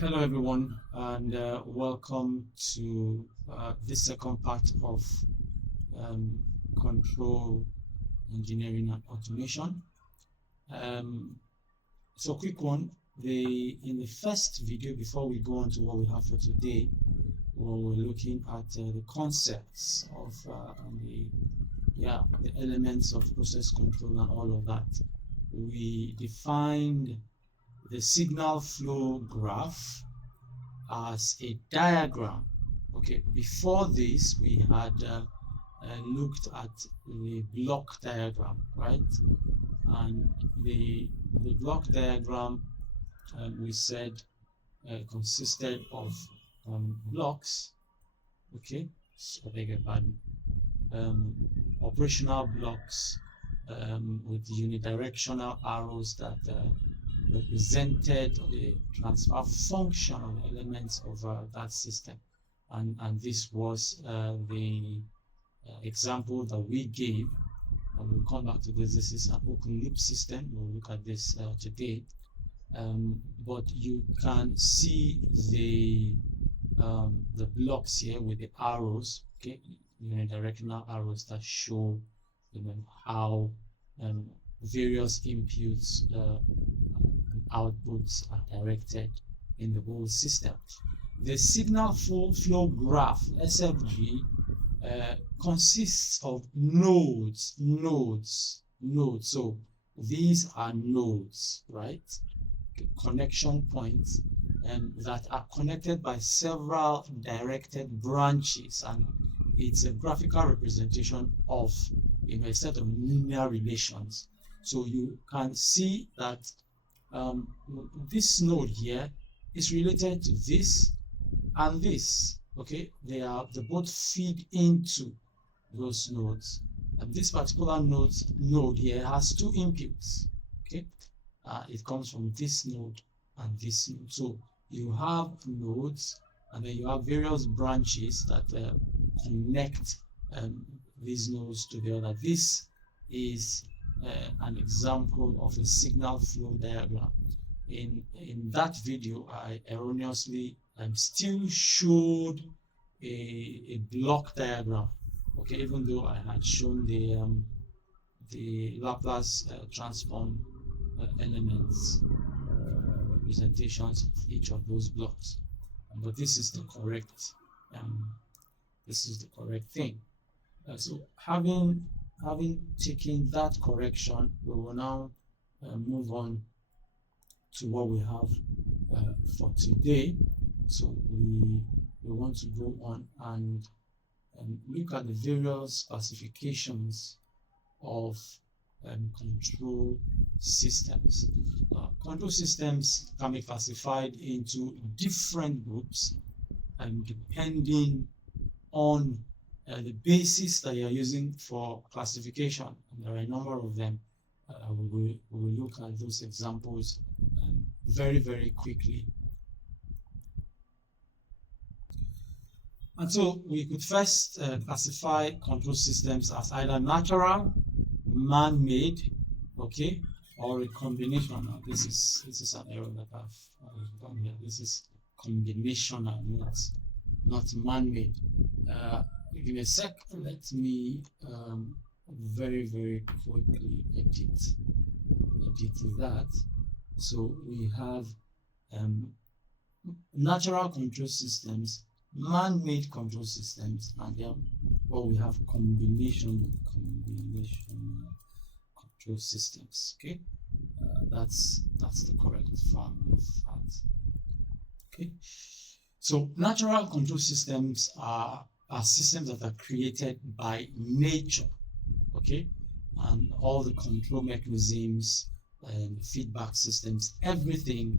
Hello everyone, and welcome to this second part of um, control engineering and automation. Um, so quick one, in the first video before we go on to what we have for today, we're looking at the concepts of the elements of process control and all of that. We defined the signal flow graph as a diagram. Okay, before this we had looked at the block diagram, right? And the block diagram, we said, consisted of blocks. Okay, so I beg your pardon. Operational blocks with unidirectional arrows that represented the transfer function of elements of that system. And this was the example that we gave. And we'll come back to this. This is an open loop system. We'll look at this today. But you can see the blocks here with the arrows, okay, unidirectional arrows that show how various inputs and outputs are directed in the whole system. The signal flow graph, SFG, consists of nodes. So these are nodes, right? Connection points that are connected by several directed branches, and it's a graphical representation of a set of linear relations. So you can see that this node here is related to this and this. Okay, they both feed into those nodes, and this particular node here has two inputs. Okay, it comes from this node and this node. So you have nodes, and then you have various branches that connect these nodes together. This is an example of a signal flow diagram. In that video, I erroneously still showed a block diagram. Okay, even though I had shown the Laplace transform elements representations of each of those blocks. But this is the correct thing. So having taken that correction, we will now move on to what we have for today. So we want to go on and look at the various classifications of control systems. Control systems can be classified into different groups depending on the basis that you're using for classification. And there are a number of them. We will look at those examples very, very quickly. And so we could first classify control systems as either natural, man-made, okay, or a combination. Now, this is an error that I've done here. This is combinational, not man-made. Give me a sec. Let me very, very quickly edit that. So we have natural control systems, man-made control systems, and then we have combination control systems. Okay, that's the correct form of that. Okay, so natural control systems are systems that are created by nature. Okay, and all the control mechanisms and feedback systems, everything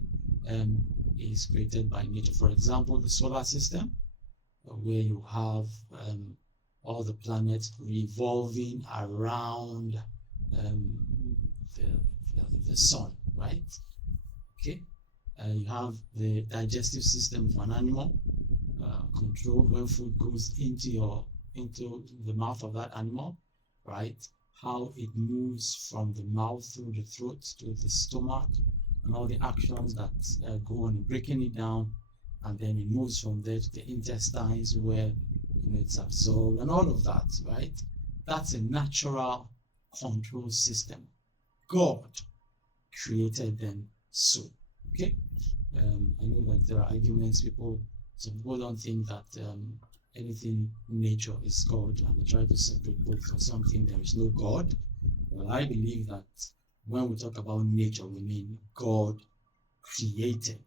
is created by nature. For example, the solar system, where you have all the planets revolving around the sun, right? Okay, you have the digestive system of an animal, controlled when food goes into the mouth of that animal, right? How it moves from the mouth through the throat to the stomach, and all the actions that go on, breaking it down, and then it moves from there to the intestines where it's absorbed and all of that, right? That's a natural control system. God created them so. Okay? I know that there are arguments. Some people don't think that anything in nature is God, and they try to separate both. For something there is no God. Well, I believe that when we talk about nature, we mean God created.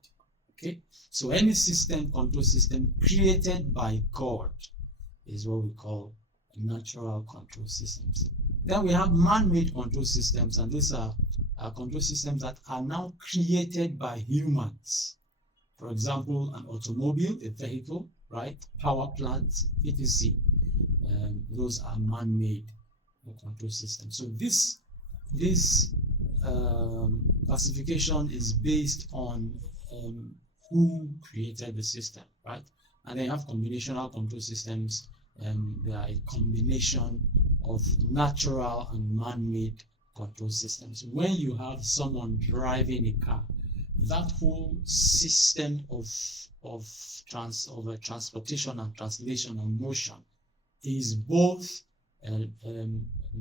Okay, so any system, control system created by God is what we call natural control systems. Then we have man-made control systems, and these are control systems that are now created by humans. For example, an automobile, a vehicle, right? Power plants, etc. Those are man-made control systems. So this classification is based on who created the system, right? And then you have combinational control systems. They are a combination of natural and man-made control systems. When you have someone driving a car, that whole system of transportation and translation and motion is both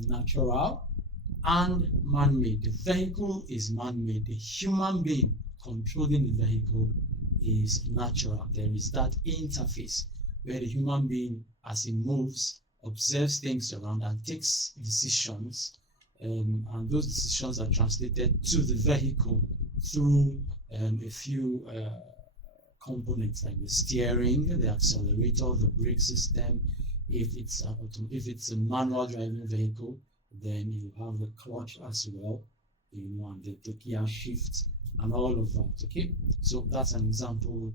natural and man-made. The vehicle is man-made. The human being controlling the vehicle is natural. There is that interface where the human being, as he moves, observes things around and takes decisions, and those decisions are translated to the vehicle through a few components like the steering, the accelerator, the brake system. If it's a manual driving vehicle, then you have the clutch as well, and the gear shift and all of that. Okay, so that's an example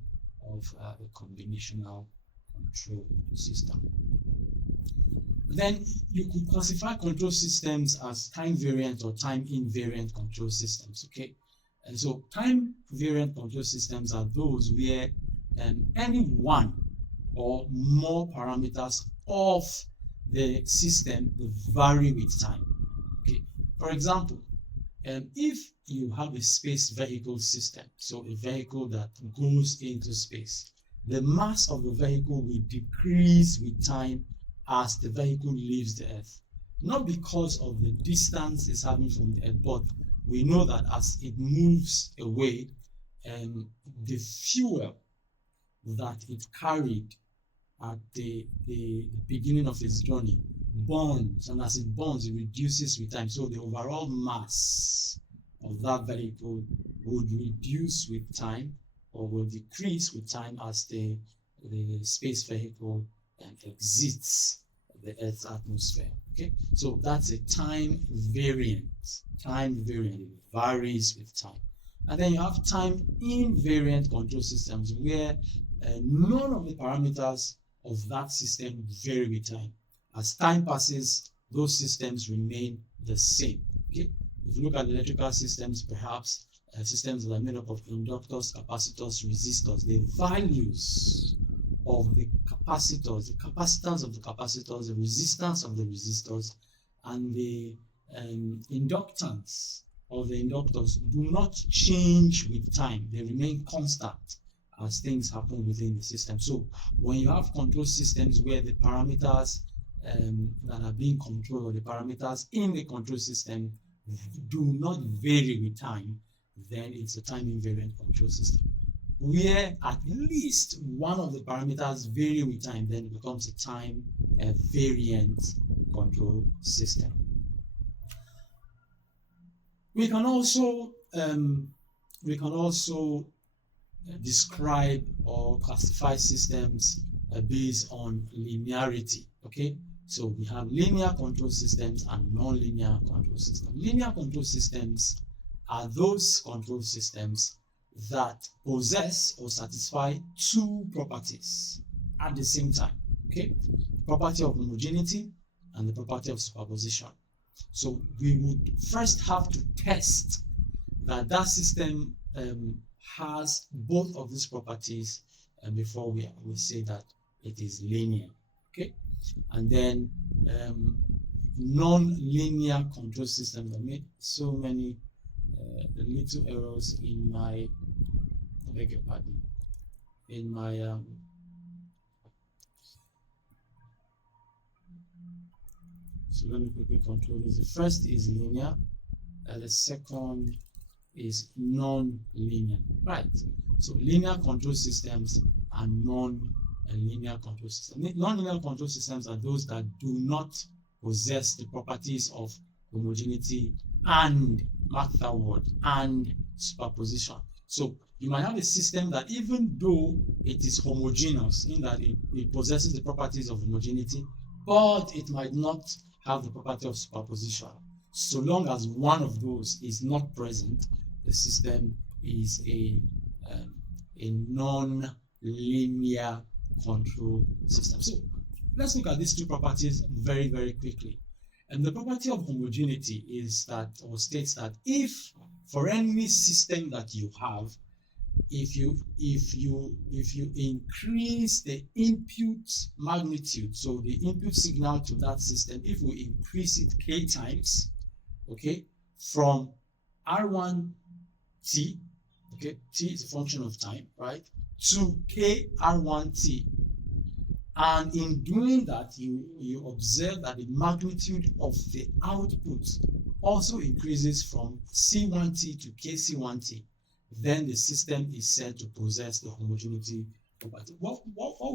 of a combinational control system. Then you could classify control systems as time variant or time invariant control systems. Okay, and so time variant control systems are those where any one or more parameters of the system vary with time. Okay, for example, if you have a space vehicle system, so a vehicle that goes into space, the mass of the vehicle will decrease with time as the vehicle leaves the Earth. Not because of the distance it's having from the Earth, but we know that as it moves away, the fuel that it carried at the beginning of its journey burns, and as it burns, it reduces with time. So the overall mass of that vehicle would reduce with time, or will decrease with time as the space vehicle exits the Earth's atmosphere. Okay, so that's a time variant. Time variant, it varies with time. And then you have time invariant control systems where none of the parameters of that system vary with time. As time passes, those systems remain the same. Okay, if you look at electrical systems, perhaps systems that are made up of inductors, capacitors, resistors, the values of the capacitors, the capacitance of the capacitors, the resistance of the resistors, and the inductance of the inductors do not change with time. They remain constant as things happen within the system. So when you have control systems where the parameters that are being controlled, or the parameters in the control system, do not vary with time, then it's a time invariant control system. Where at least one of the parameters vary with time, then it becomes a time variant control system. We can also describe or classify systems based on linearity. Okay, so we have linear control systems and non-linear control systems. Linear control systems are those control systems that possess or satisfy two properties at the same time. Okay, the property of homogeneity and the property of superposition. So we would first have to test that that system has both of these properties before we say that it is linear. Okay, and then non-linear control systems. I made so many little errors in my, I beg your pardon, in my so let me quickly control this. The first is linear, the second is non-linear, right? So linear control systems and non-linear control systems. Non-linear control systems are those that do not possess the properties of homogeneity and, mark that word, and superposition. So you might have a system that, even though it is homogeneous in that it possesses the properties of homogeneity, but it might not have the property of superposition. So long as one of those is not present, the system is a non-linear control system. So let's look at these two properties very, very quickly. And the property of homogeneity is that, or states that, if for any system that you have, if you increase the input magnitude, so the input signal to that system, if we increase it k times, okay, from r1t, okay, t is a function of time, right, to k r1t, and in doing that, you observe that the magnitude of the output also increases from c1t to kc1t, then the system is said to possess the homogeneity property. What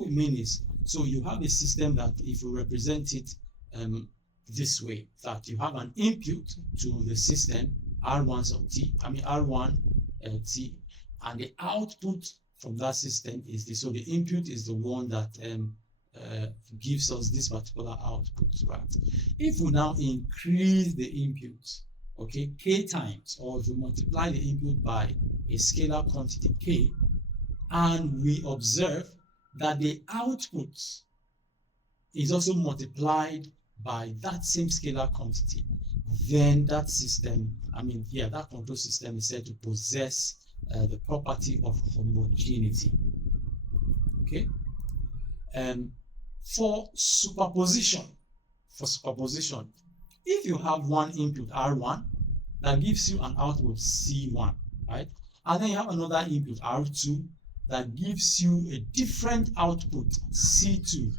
we mean is, so you have a system that, if you represent it this way, that you have an input to the system, r1 sub t, r1 t, and the output from that system is this. So the input is the one that gives us this particular output, right? If we now increase the input, okay, k times, or if we multiply the input by a scalar quantity k, and we observe that the output is also multiplied by that same scalar quantity, then that system, that control system is said to possess the property of homogeneity. Okay. For superposition, if you have one input r1 that gives you an output c1, right, and then you have another input r2 that gives you a different output c2,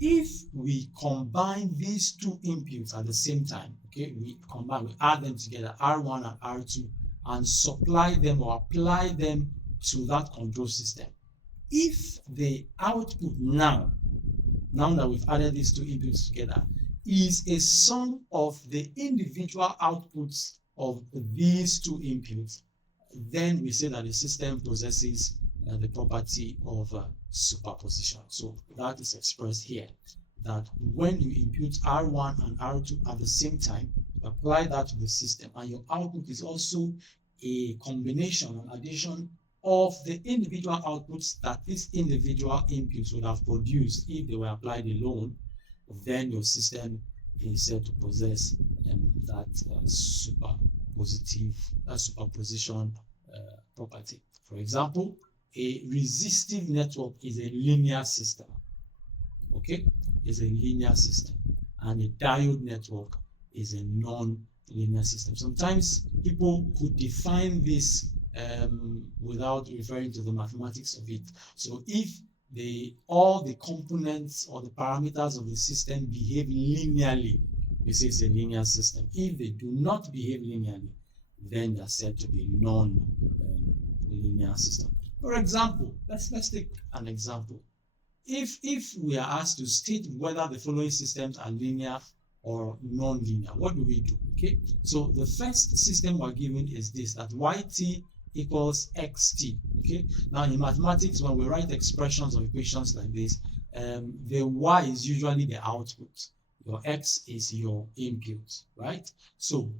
if we combine these two inputs at the same time, okay, we add them together, r1 and r2, and supply them or apply them to that control system, if the output now that we've added these two inputs together, is a sum of the individual outputs of these two inputs, then we say that the system possesses the property of superposition. So that is expressed here, that when you input r1 and r2 at the same time, apply that to the system, and your output is also a combination, an addition of the individual outputs that these individual inputs would have produced if they were applied alone, then your system is said to possess that superposition property. For example, a resistive network is a linear system. Okay, is a linear system, and a diode network is a non-linear system. Sometimes people could define this without referring to the mathematics of it. So if all the components or the parameters of the system behave linearly, we say it's a linear system. If they do not behave linearly, then they're said to be non-linear system. For example, let's take an example. If we are asked to state whether the following systems are linear or non-linear, what do we do? Okay, so the first system we're given is this, that yt equals xt. Okay, now in mathematics, when we write expressions or equations like this, the y is usually the output, your x is your input, right? So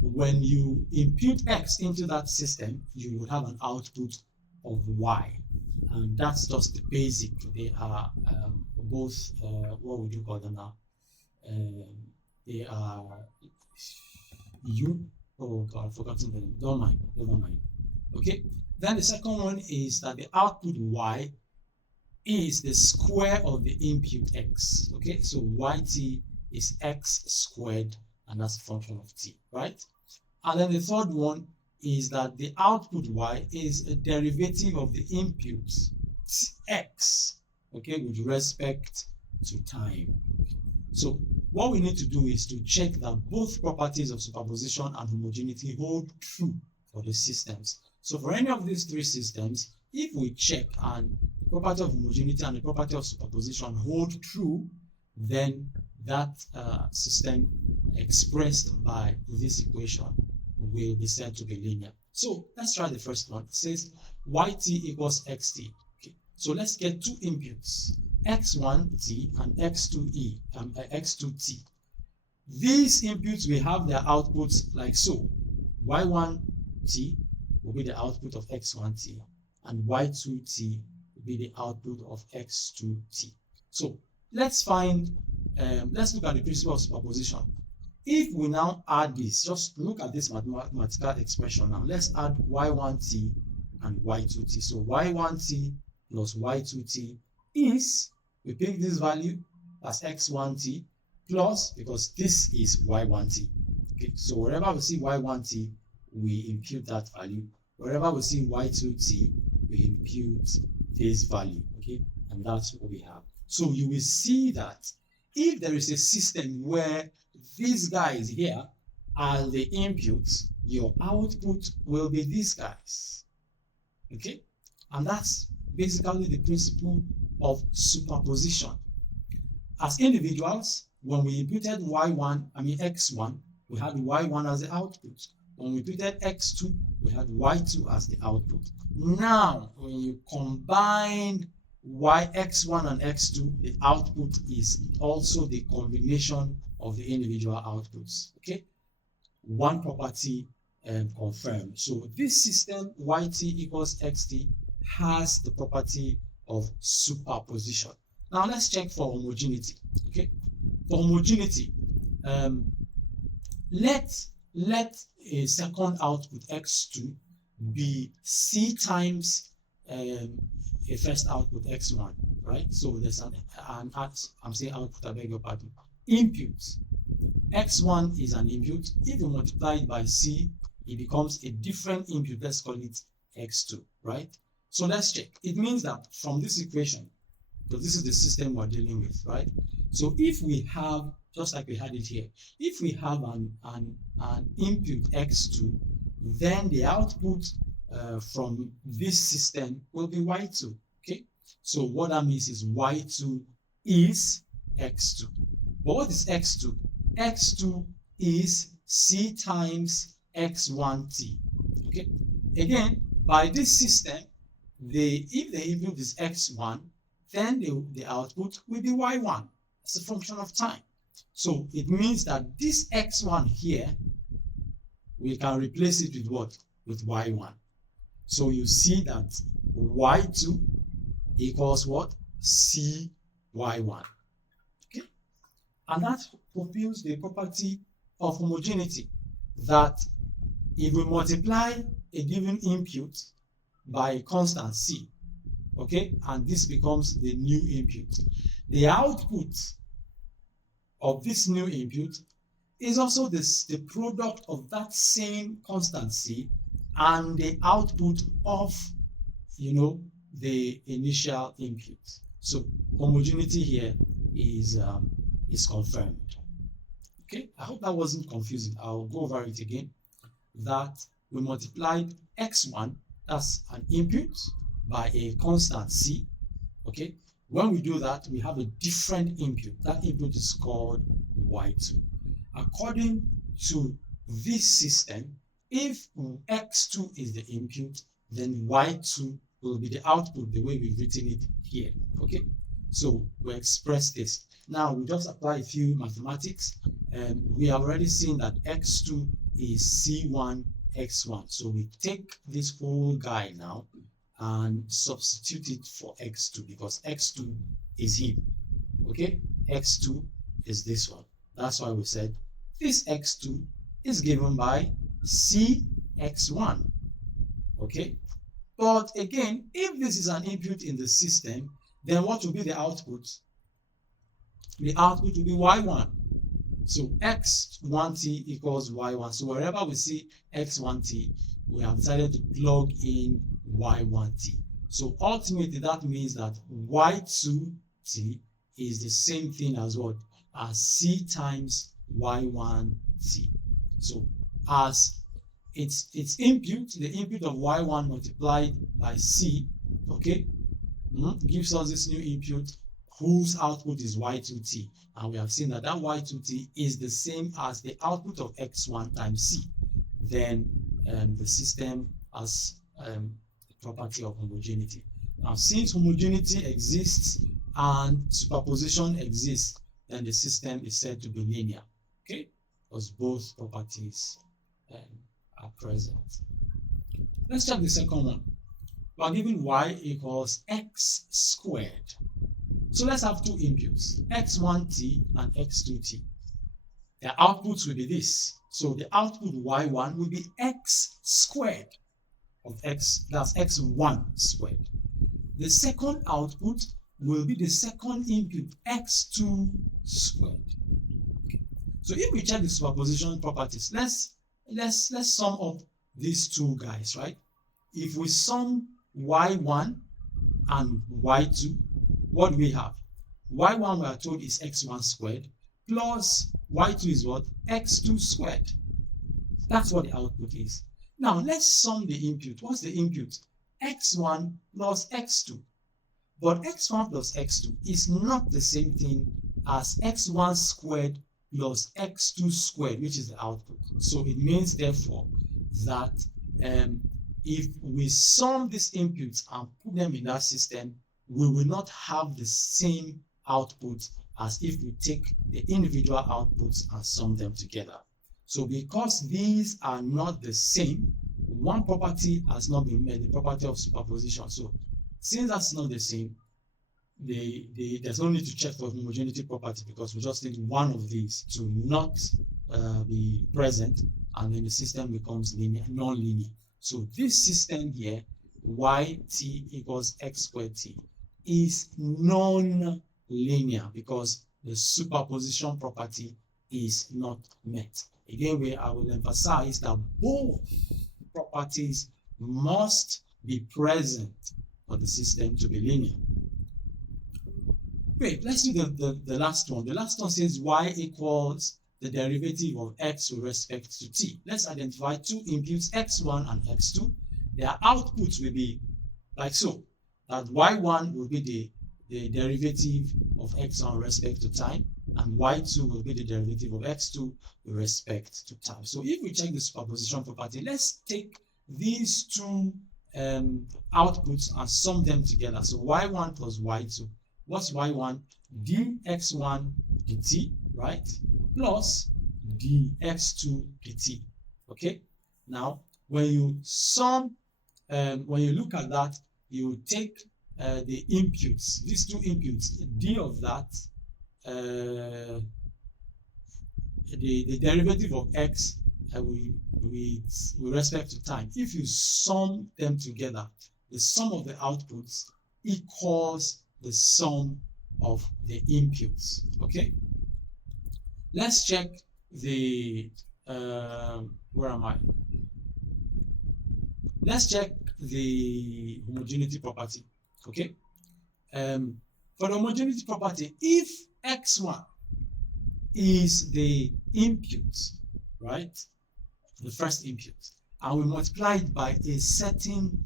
when you impute x into that system, you will have an output of y, and that's just the basic. They are both what would you call them now? They are oh god, I've forgotten the name. Never mind. Okay, then the second one is that the output y is the square of the input x. Okay, so yt is x squared and that's a function of t, right? And then the third one is that the output y is a derivative of the input x, okay, with respect to time. So what we need to do is to check that both properties of superposition and homogeneity hold true for the systems. So for any of these three systems, if we check and the property of homogeneity and the property of superposition hold true, then that system expressed by this equation will be said to be linear. So let's try the first one. It says yt equals xt. Okay. So let's get two inputs, x1t and x2t. These inputs will have their outputs like so. y1t will be the output of x1t and y2t will be the output of x2t. So let's look at the principle of superposition. If we now add this, just look at this mathematical expression now. Let's add y1t and y2t. So y1t plus y2t is, we pick this value as x1t plus, because this is y1t. Okay, so wherever we see y1t, we impute that value. Wherever we see y2t, we impute this value. Okay, and that's what we have. So you will see that if there is a system where these guys here are the inputs, your output will be these guys. Okay, and that's basically the principle of superposition. As individuals, when we imputed x1, we had y1 as the output. When we imputed x2, we had y2 as the output. Now, when you combine x1 and x2, the output is also the combination of the individual outputs. Okay, one property confirmed. So this system yt equals xt has the property of superposition. Now let's check for homogeneity. Okay, for homogeneity, let a second output x2 be c times a first output x1, right? So there's I'm saying output, I beg your pardon. Input x1 is an input. If you multiply it by c, it becomes a different input. Let's call it x2, right? So let's check. It means that from this equation, because this is the system we're dealing with, right? So if we have, just like we had it here, if we have an input x2, then the output from this system will be y2. Okay, so what that means is y2 is x2. But what is x2? x2 is c times x1t. Okay, again, by this system, if the input is x1, then the output will be y1. It's a function of time. So it means that this x1 here, we can replace it with what? With y1. So you see that y2 equals what? C y1. Okay? And that fulfills the property of homogeneity, that if we multiply a given input by a constant c, okay, and this becomes the new input, the output of this new input is also the product of that same constant c and the output of, the initial input. So homogeneity here is confirmed. Okay, I hope that wasn't confusing. I'll go over it again. That we multiplied x1, that's an input, by a constant c. Okay, when we do that, we have a different input. That input is called y2. According to this system, if x2 is the input, then y2 will be the output, the way we've written it here. Okay, so we express this. Now we just apply a few mathematics, and we have already seen that x2 is c1 x1. So we take this whole guy now and substitute it for x2, because x2 is him. Okay, x2 is this one. That's why we said this x2 is given by c x1. Okay, but again, if this is an input in the system, then what will be the output? The output will be y1. So x1t equals y1. So wherever we see x1t, we have decided to plug in y1t. So ultimately, that means that y2t is the same thing as what? As c times y1t. So as its input, the input of y1 multiplied by c, okay, gives us this new input whose output is y2t. And we have seen that that y2t is the same as the output of x1 times c. Then the system has the property of homogeneity. Now, since homogeneity exists and superposition exists, then the system is said to be linear, okay? Because both properties are present. Let's check the second one. We are given y equals x squared. So let's have two inputs, x1t and x2t. Their outputs will be this. So the output y1 will be x squared of x, that's x1 squared. The second output will be the second input, x2 squared. Okay. So if we check the superposition properties, let's sum up these two guys, right? If we sum y1 and y2, what do we have? y1 we are told is x1 squared plus y2 is what? x2 squared. That's what the output is. Now let's sum the input. What's the input? x1 plus x2. But x1 plus x2 is not the same thing as x1 squared plus x2 squared, which is the output. So it means therefore that if we sum these inputs and put them in that system, we will not have the same output as if we take the individual outputs and sum them together. So because these are not the same, one property has not been met, the property of superposition. So since that's not the same, there's no need to check for homogeneity property because we just need one of these to not be present, and then the system becomes linear, non-linear. So this system here, yt equals x squared t, is non-linear because the superposition property is not met. Again, where I will emphasize that both properties must be present for the system to be linear. Great, let's do the last one. The last one says y equals the derivative of x with respect to t. Let's identify two inputs, x1 and x2. Their outputs will be like so, that y1 will be the derivative of x1 with respect to time, and y2 will be the derivative of x2 with respect to time. So if we check the superposition property, let's take these two outputs and sum them together. So y1 plus y2. What's y1? dx1 dt, right? Plus dx2 dt. Okay? Now, when you sum, when you look at that, you take the inputs, these two inputs, d of that, the derivative of x with respect to time. If you sum them together, the sum of the outputs equals the sum of the inputs. Okay, let's check the where am I? Let's check the homogeneity property. Okay, for the homogeneity property, if x1 is the input, right, the first input, and we multiply it by a certain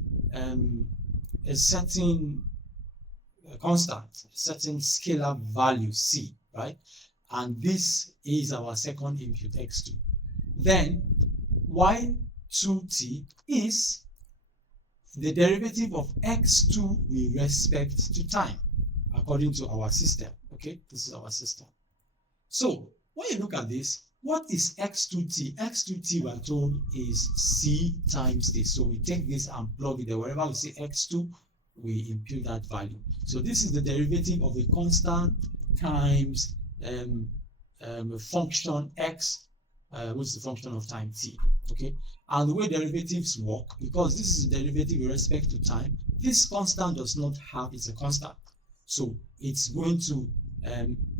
constant, a certain scalar value c, right, and this is our second input x2, then y2t is the derivative of x2 with respect to time, according to our system. Okay, this is our system. So when you look at this, what is x2t? x2t, we are told, is c times t. So we take this and plug it there. Wherever we see x2, we impute that value. So this is the derivative of a constant times a function x, which is the function of time t. Okay, and the way derivatives work, because this is a derivative with respect to time, this constant does not have, it's a constant, so it's going to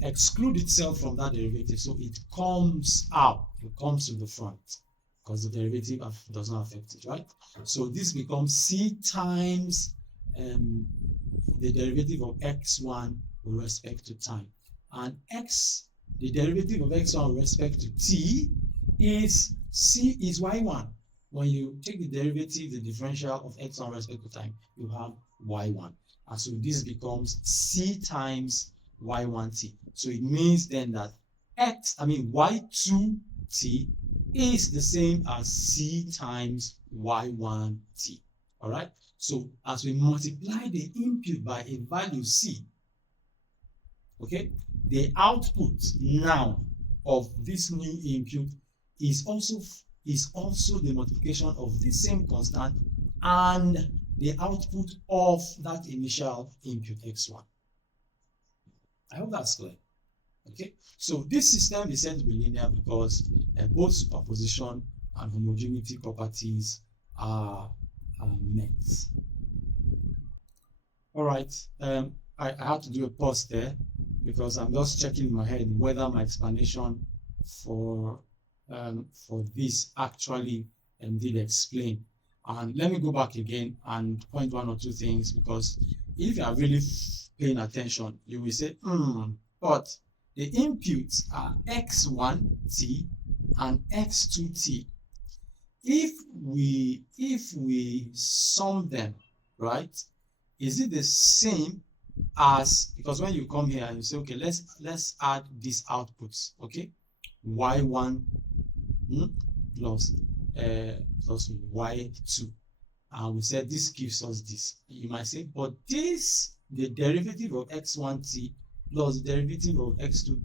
exclude itself from that derivative, so it comes out, it comes to the front, because the derivative does not affect it, right? So this becomes c times the derivative of x1 with respect to time, and the derivative of x1 with respect to t is y1. When you take the derivative, the differential of x1 with respect to time, you have y1, and so this becomes c times y1t. So it means then that y2t is the same as c times y1t. All right. So as we multiply the input by a value c, okay, the output now of this new input is also the multiplication of the same constant and the output of that initial input x1. I hope that's clear. Okay, so this system is said to be linear because both superposition and homogeneity properties are met. All right, I had to do a pause there because I'm just checking in my head whether my explanation for this actually did explain. And let me go back again and point one or two things, because if you are really paying attention, you will say, but the inputs are x1t and x2t. If we sum them, right, is it the same as, because when you come here and you say, okay, let's add these outputs, okay, y1 plus y2, and we said this gives us this. You might say, but the derivative of x1t plus the derivative of x2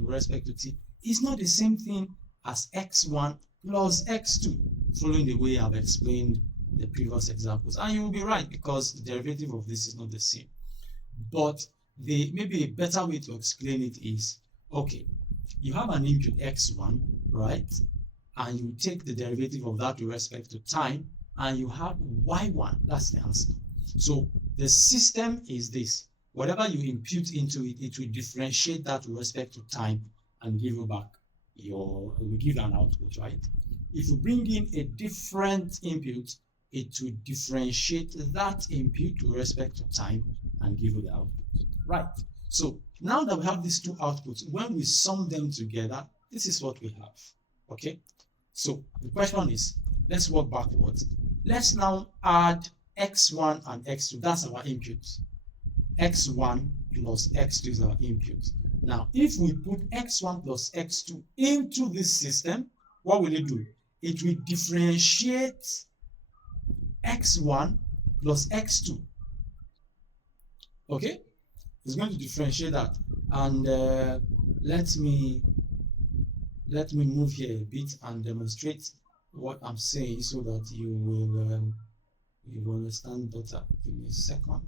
with respect to t is not the same thing as x1 plus x2, following the way I've explained the previous examples. And you will be right, because the derivative of this is not the same. But maybe a better way to explain it is, okay, you have an input x1, right? And you take the derivative of that with respect to time, and you have y1. That's the answer. So the system is this. Whatever you input into it, it will differentiate that with respect to time and give you back it will give an output, right? If you bring in a different input, it will differentiate that input with respect to time and give you the output, right? So now that we have these two outputs, when we sum them together, this is what we have, okay? So the question is, let's work backwards. Let's now add x1 and x2. That's our input. x1 plus x2 is our input. Now, if we put x1 plus x2 into this system, what will it do? It will differentiate x1 plus x2. Okay? It's going to differentiate that. And let me move here a bit and demonstrate what I'm saying so that you will understand better. Give me a second.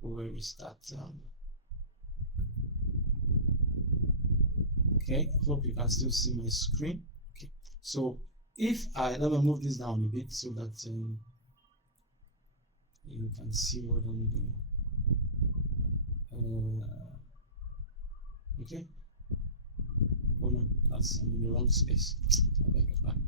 Where is that? Okay, hope you can still see my screen. Okay, so if let me move this down a bit so that you can see what I'm doing. Okay, hold on, that's in the wrong space. I beg your pardon.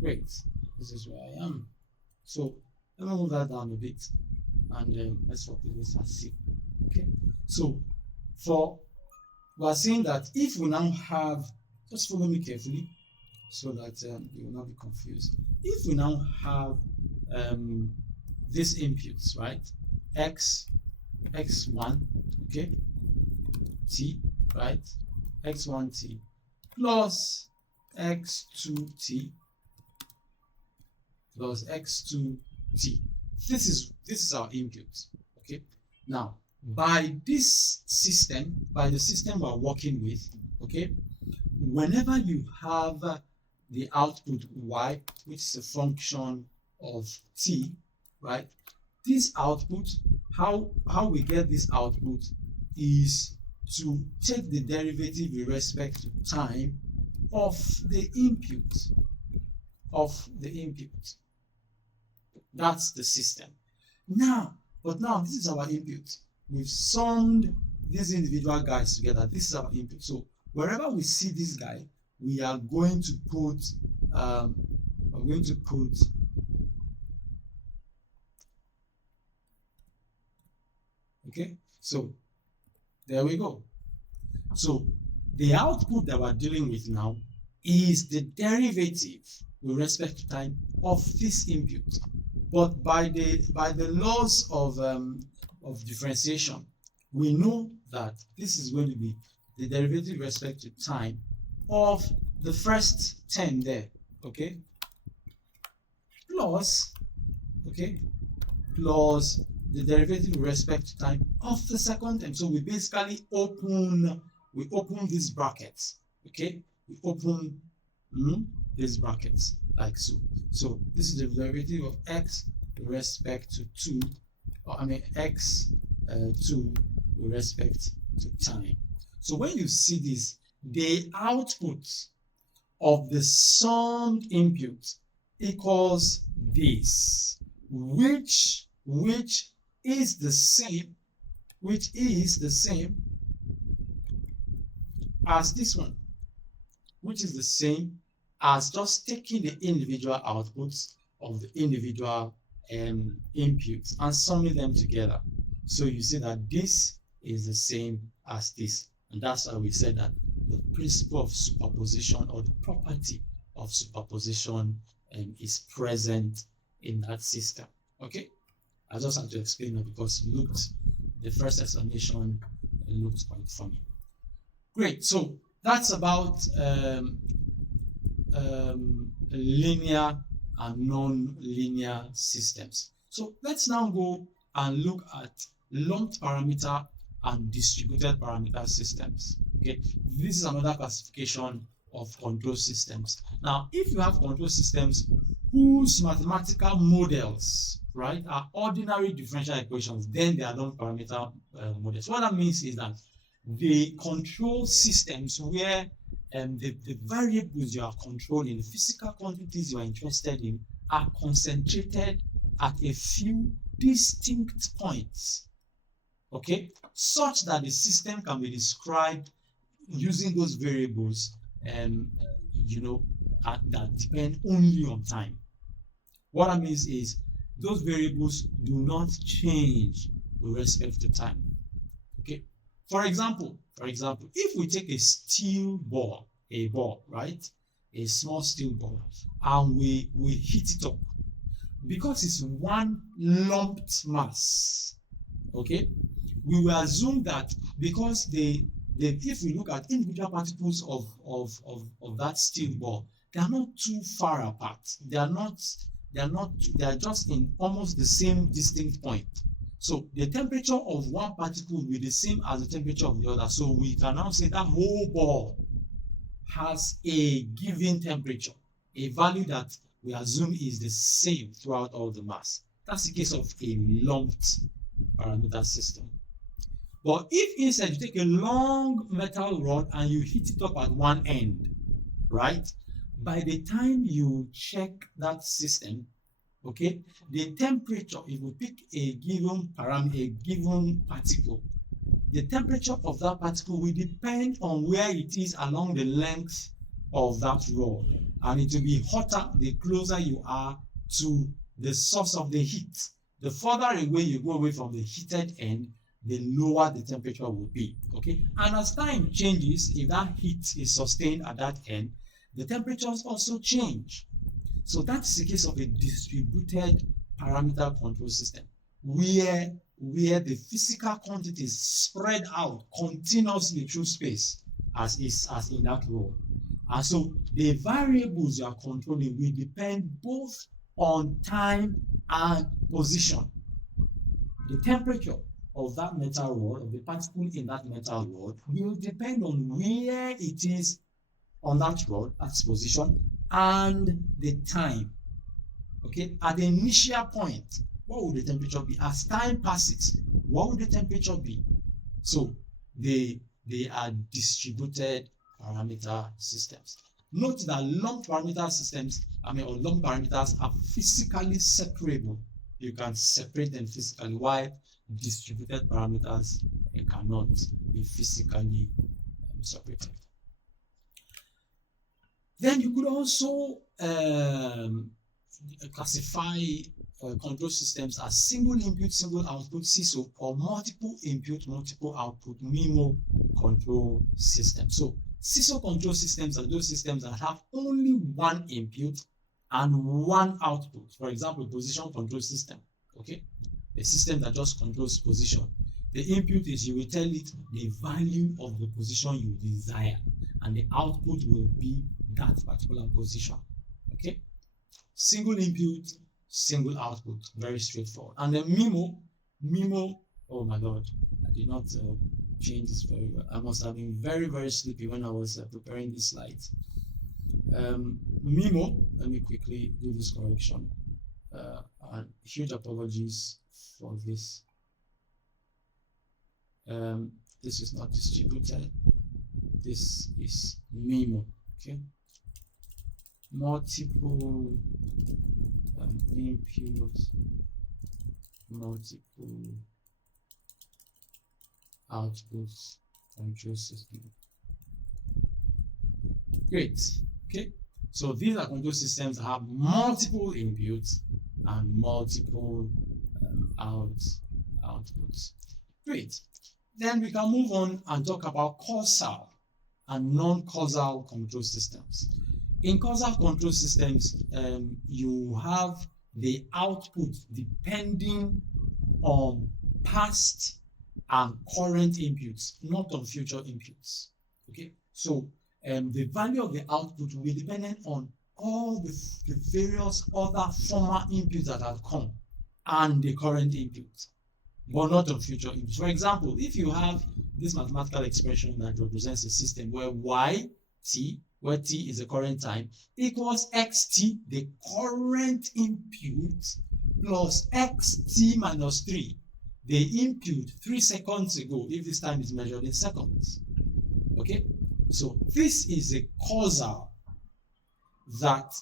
Great, this is where I am. So let me move that down a bit, and let's work with this and see. Okay, so we are saying that if we now have, just follow me carefully so that you will not be confused. If we now have these inputs, right, x1, okay, t, right, x1t plus x2t plus x2t. This is our input. Okay. Now, by the system we're working with, okay, whenever you have the output y, which is a function of t, right? This output, how we get this output is to take the derivative with respect to time of the input. That's the system. But now this is our input. We've summed these individual guys together. This is our input. So wherever we see this guy, we are going to put okay, so there we go. So the output that we're dealing with now is the derivative with respect to time of this input. But by the laws of differentiation, we know that this is going to be the derivative with respect to time of the first 10 there, okay, plus the derivative with respect to time of the second term. So we basically open these brackets, okay? We open these brackets like so. So this is the derivative of x with respect to x 2 with respect to time. So when you see this, the output of the summed input equals this, which is the same as this one, which is the same as just taking the individual outputs of the individual inputs and summing them together. So you see that this is the same as this, and that's why we said that the principle of superposition, or the property of superposition, is present in that system. Okay, I just had to explain that because the first explanation looked quite funny. Great, so that's about linear and non-linear systems. So let's now go and look at lumped parameter and distributed parameter systems. Okay, this is another classification of control systems. Now, if you have control systems whose mathematical models, right, are ordinary differential equations, then they are lumped parameter models. What that means is that the control systems where the variables you are controlling, the physical quantities you are interested in, are concentrated at a few distinct points, okay, such that the system can be described using those variables that depend only on time. What that means is those variables do not change with respect to time. Okay, for example, if we take a steel ball, right, a small steel ball, and we heat it up, because it's one lumped mass, okay, we will assume that because if we look at individual particles of that steel ball, they are not too far apart. They are just in almost the same distinct point. So the temperature of one particle will be the same as the temperature of the other. So we can now say that whole ball has a given temperature, a value that we assume is the same throughout all the mass. That's the case of a lumped parameter system. But if instead you take a long metal rod and you heat it up at one end, right, by the time you check that system, okay, the temperature, if we pick a given particle, the temperature of that particle will depend on where it is along the length of that rod, and it will be hotter the closer you are to the source of the heat. The further away you go away from the heated end, the lower the temperature will be. Okay, and as time changes, if that heat is sustained at that end, the temperatures also change. So that's the case of a distributed parameter control system, where the physical quantities spread out continuously through space, as in that rod. And so the variables you are controlling will depend both on time and position. The temperature of that metal rod, of the particle in that metal rod, will depend on where it is on that rod, at its position, and the time. Okay, at the initial point, what will the temperature be? As time passes, what will the temperature be? So they are distributed parameter systems. Note that lumped parameter systems, or lumped parameters are physically separable. You can separate them physically, while distributed parameters cannot be physically separated. Then you could also classify control systems as single input, single output (SISO) or multiple input, multiple output (MIMO) control systems. So SISO control systems are those systems that have only one input and one output. For example, a position control system. Okay, a system that just controls position. The input is, you will tell it the value of the position you desire, and the output will be that particular position. Okay, single input, single output, very straightforward. And then MIMO, oh my god, I did not change this very well. I must have been very, very sleepy when I was preparing this slide. MIMO, let me quickly do this correction. And huge apologies for this. This is not distributed. This is MIMO. Okay, multiple input, multiple outputs control system. Great. Okay, so these are control systems that have multiple inputs and multiple outputs. Great. Then we can move on and talk about causal and non-causal control systems. In causal control systems, you have the output depending on past and current inputs, not on future inputs. Okay, so the value of the output will be dependent on all the various other former inputs that have come and the current input, but not on future inputs. For example, if you have this mathematical expression that represents a system where t, where t is the current time, equals xt, the current input, plus xt minus 3, the input 3 seconds ago, if this time is measured in seconds. Okay, so this is a causal, that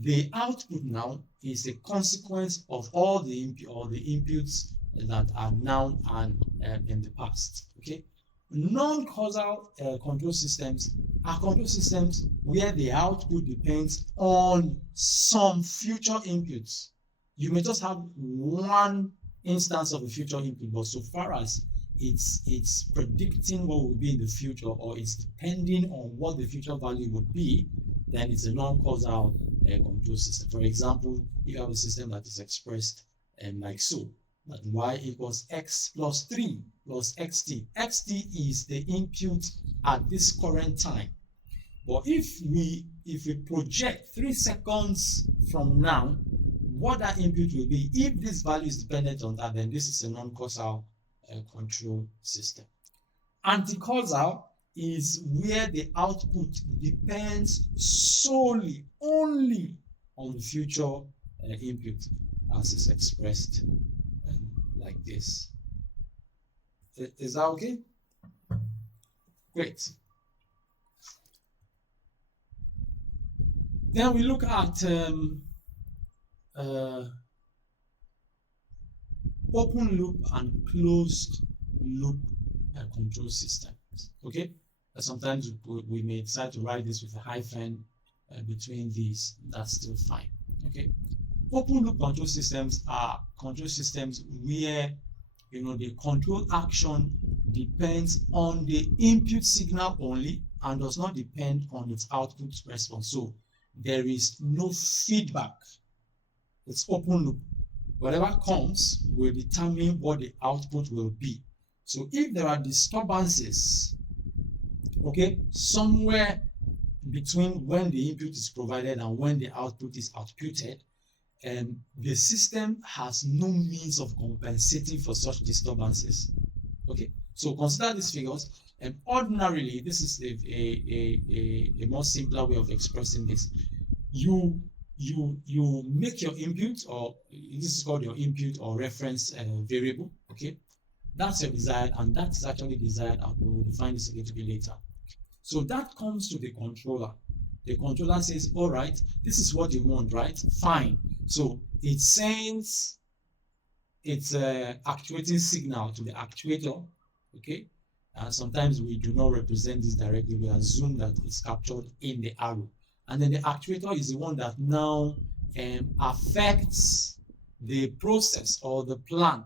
the output now is a consequence of all the inputs that are now and in the past. Okay, non-causal control systems are control systems where the output depends on some future inputs. You may just have one instance of a future input, but so far as it's predicting what will be in the future, or it's depending on what the future value would be, then it's a non-causal control system. For example, if you have a system that is expressed like so, that y equals x plus 3 plus xt. Xt is the input at this current time. But if we project 3 seconds from now, what that input will be, if this value is dependent on that, then this is a non-causal control system. Anti-causal is where the output depends solely, only on the future input, as is expressed like this. Is that okay? Great. Then we look at open loop and closed loop control systems. Okay, sometimes we may decide to write this with a hyphen between these. That's still fine. Okay, open loop control systems are control systems where the control action depends on the input signal only and does not depend on its output response. So there is no feedback. It's open loop. Whatever comes will determine what the output will be. So if there are disturbances, okay, somewhere between when the input is provided and when the output is outputted, the system has no means of compensating for such disturbances. Okay, so consider these figures, and ordinarily, this is a more simpler way of expressing this. You make your input, or this is called your input or reference variable. Okay, that's your desired, and that is actually desired output. We'll define this a little bit later. So that comes to the controller. the controller says, all right, this is what you want, right? Fine. So it sends its actuating signal to the actuator, okay? And sometimes we do not represent this directly. We assume that it's captured in the arrow. And then the actuator is the one that now affects the process or the plant,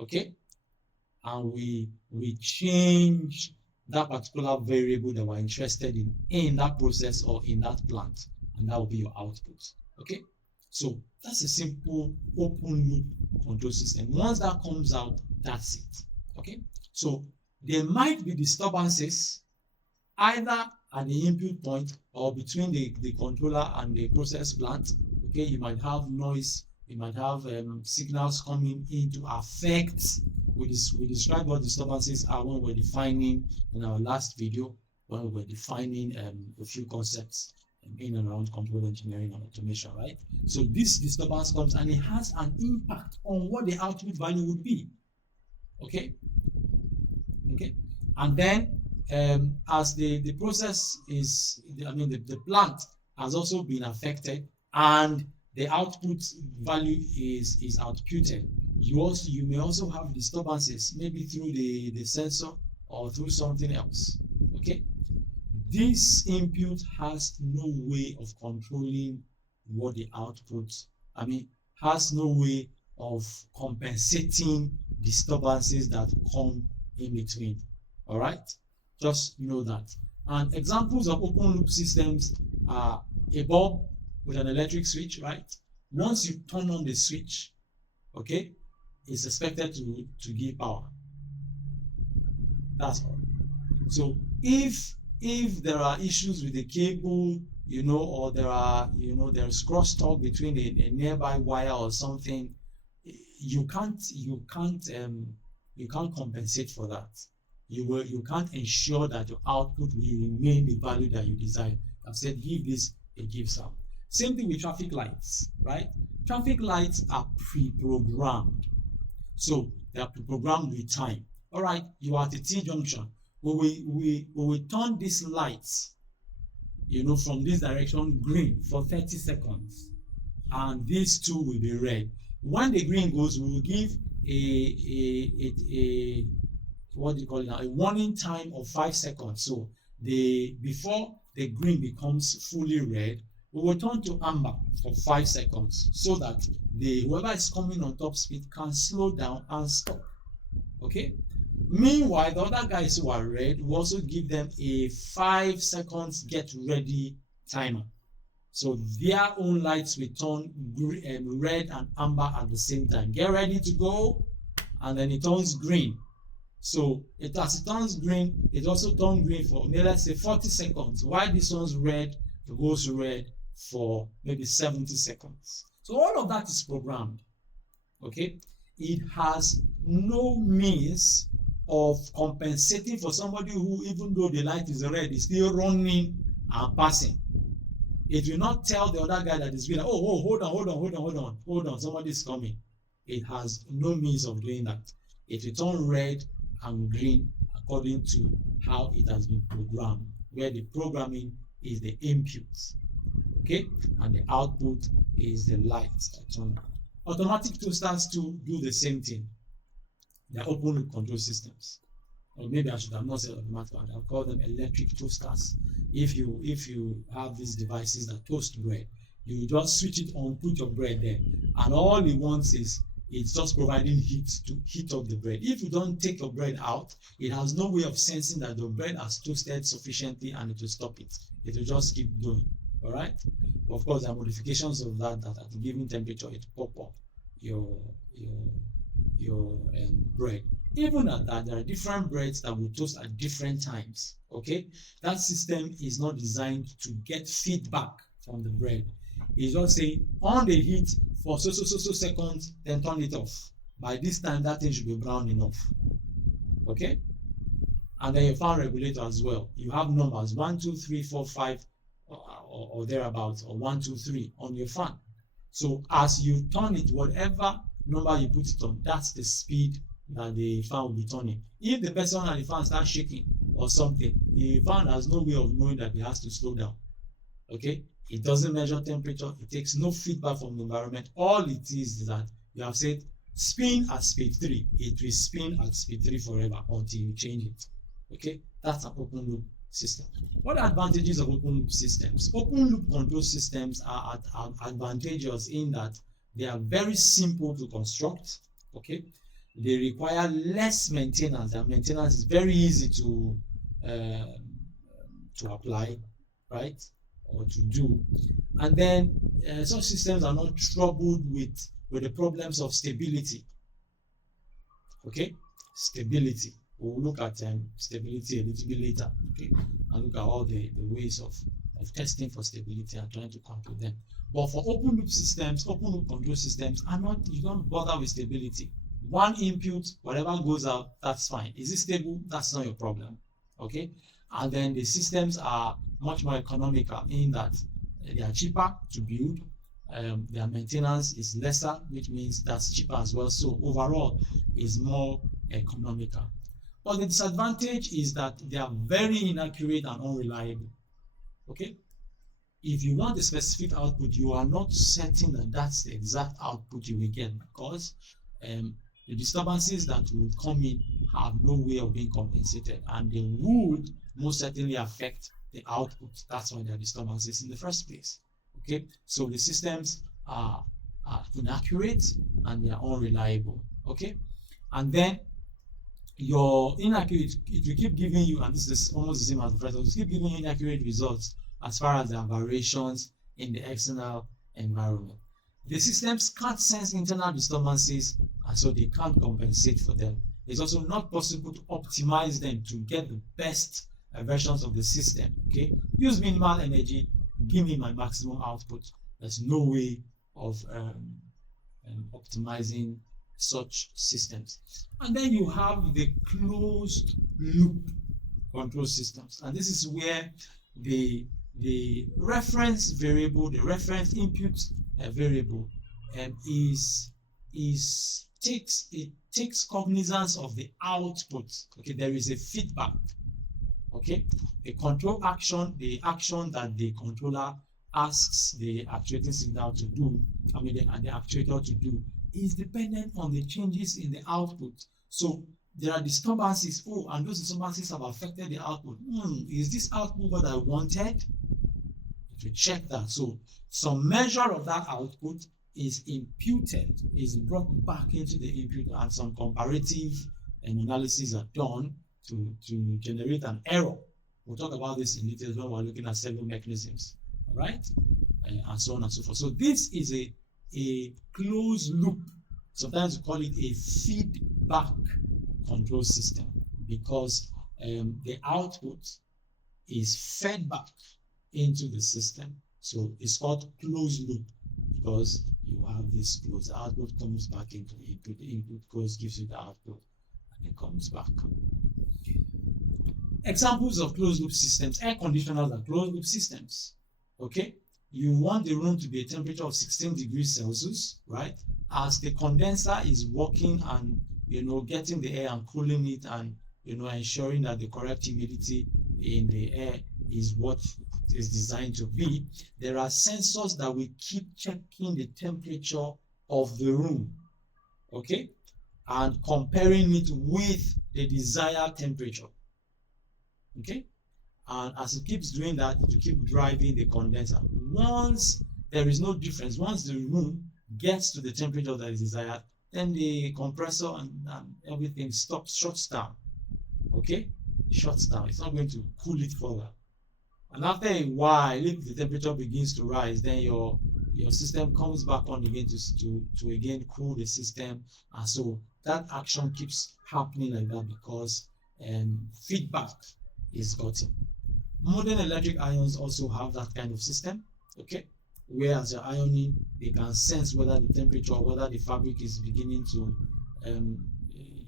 okay? And we change that particular variable that we're interested in that process or in that plant, and that will be your output, okay? So that's a simple open loop control system. Once that comes out, that's it, okay? So there might be disturbances either at the input point or between the controller and the process plant, okay? You might have noise, you might have signals coming in to affect. We described what disturbances are when we're defining in our last video, when we were defining a few concepts in and around control engineering and automation, right? So this disturbance comes and it has an impact on what the output value would be, okay? Okay, and then as the process is, the plant has also been affected and the output value is outputted. You may also have disturbances, maybe through the sensor or through something else, okay? This input has no way of controlling what the output, has no way of compensating disturbances that come in between, all right? Just know that. And examples of open loop systems are a bulb with an electric switch, right? Once you turn on the switch, okay, it's expected to give power. That's all. So if there are issues with the cable, or there's crosstalk between a nearby wire or something, you can't compensate for that. You can't ensure that your output will remain the value that you desire. I've said give this, it gives out. Same thing with traffic lights, right? Traffic lights are pre-programmed. So they are pre-programmed with time. All right, you are at a T-junction. We will turn these lights, from this direction green for 30 seconds. And these two will be red. When the green goes, we will give a warning time of 5 seconds. So before the green becomes fully red, we will turn to amber for 5 seconds so that whoever is coming on top speed can slow down and stop. Okay? Meanwhile, the other guys who are red, we also give them a 5 seconds get ready timer. So their own lights will turn red and amber at the same time. Get ready to go, and then it turns green. So as it turns green, it also turns green for, let's say, 40 seconds. While this one's red, it goes red for maybe 70 seconds. So all of that is programmed, okay? It has no means of compensating for somebody who, even though the light is red, is still running and passing. It will not tell the other guy that is green, oh, hold on, somebody's coming. It has no means of doing that. It will turn red and green according to how it has been programmed, where the programming is the input, okay, and the output is the lights that turn on. Automatic toasters too do the same thing. They're open loop control systems. Or maybe I should have not said automatic, I'll call them electric toasters. If you have these devices that toast bread, you just switch it on, put your bread there, and all it wants is it's just providing heat to heat up the bread. If you don't take your bread out, it has no way of sensing that the bread has toasted sufficiently and it will stop it. It will just keep going. All right. Of course, there are modifications of that at a given temperature it pop up your bread. Even at that, there are different breads that will toast at different times. Okay, that system is not designed to get feedback from the bread. It's just saying on the heat for so seconds, then turn it off. By this time, that thing should be brown enough. Okay, and then your fan regulator as well. You have numbers 1, 2, 3, 4, 5, or thereabouts, or 1, 2, 3 on your fan. So as you turn it, whatever number you put it on, that's the speed that the fan will be turning. If the person at the fan starts shaking or something, the fan has no way of knowing that it has to slow down. Okay, it doesn't measure temperature, it takes no feedback from the environment. All it is that you have said spin at speed 3, it will spin at speed 3 forever until you change it. Okay, that's an open loop system. What are advantages of open loop systems? Open loop control systems are advantageous in that they are very simple to construct. Okay, they require less maintenance. Their maintenance is very easy to apply, right, or to do. And then such systems are not troubled with the problems of stability. Okay, stability. We'll look at stability a little bit later. Okay, and look at all the ways of testing for stability and trying to control them. But for open loop systems, open loop control systems are not, you don't bother with stability. One input, whatever goes out, that's fine. Is it stable? That's not your problem. Okay, and then the systems are much more economical in that they are cheaper to build. Their maintenance is lesser, which means that's cheaper as well. So overall, is more economical. But the disadvantage is that they are very inaccurate and unreliable. Okay, if you want a specific output, you are not certain that that's the exact output you will get, because the disturbances that will come in have no way of being compensated, and they would most certainly affect the output. That's why there are disturbances in the first place. Okay, so the systems are inaccurate and they are unreliable. Okay, and then your inaccurate, it will keep giving you, and this is almost the same as the first, it will keep giving you inaccurate results as far as there are variations in the external environment. The systems can't sense internal disturbances, and so they can't compensate for them. It's also not possible to optimize them to get the best versions of the system. Okay, use minimal energy, give me my maximum output. There's no way of optimizing such systems. And then you have the closed loop control systems, and this is where the reference variable, the reference input variable takes cognizance of the output. Okay, there is a feedback. Okay, the control action, the action that the controller asks the actuating signal to do, and the actuator to do, is dependent on the changes in the output. So there are disturbances, and those disturbances have affected the output. Is this output what I wanted? To check that. So some measure of that output is imputed, is brought back into the input, and some comparative analysis are done to generate an error. We'll talk about this in detail when we're looking at several mechanisms, all right, and so on and so forth. So this is a closed loop. Sometimes we call it a feedback control system, because the output is fed back into the system. So it's called closed loop because you have this closed output comes back into the input. The input goes, gives you the output, and it comes back. Examples of closed loop systems: air conditioners are closed loop systems. Okay, you want the room to be a temperature of 16 degrees Celsius, right? As the condenser is working and getting the air and cooling it, and ensuring that the correct humidity in the air is what is designed to be, there are sensors that will keep checking the temperature of the room, okay, and comparing it with the desired temperature. Okay, and as it keeps doing that, it will keep driving the condenser. Once there is no difference, once the room gets to the temperature that is desired, then the compressor and everything shuts down. Okay, shuts down. It's not going to cool it further. And after a while, if the temperature begins to rise, then your system comes back on again to again cool the system. And so that action keeps happening like that because feedback is gotten. Modern electric irons also have that kind of system. Okay, whereas you're ironing, they can sense whether the temperature, whether the fabric is beginning to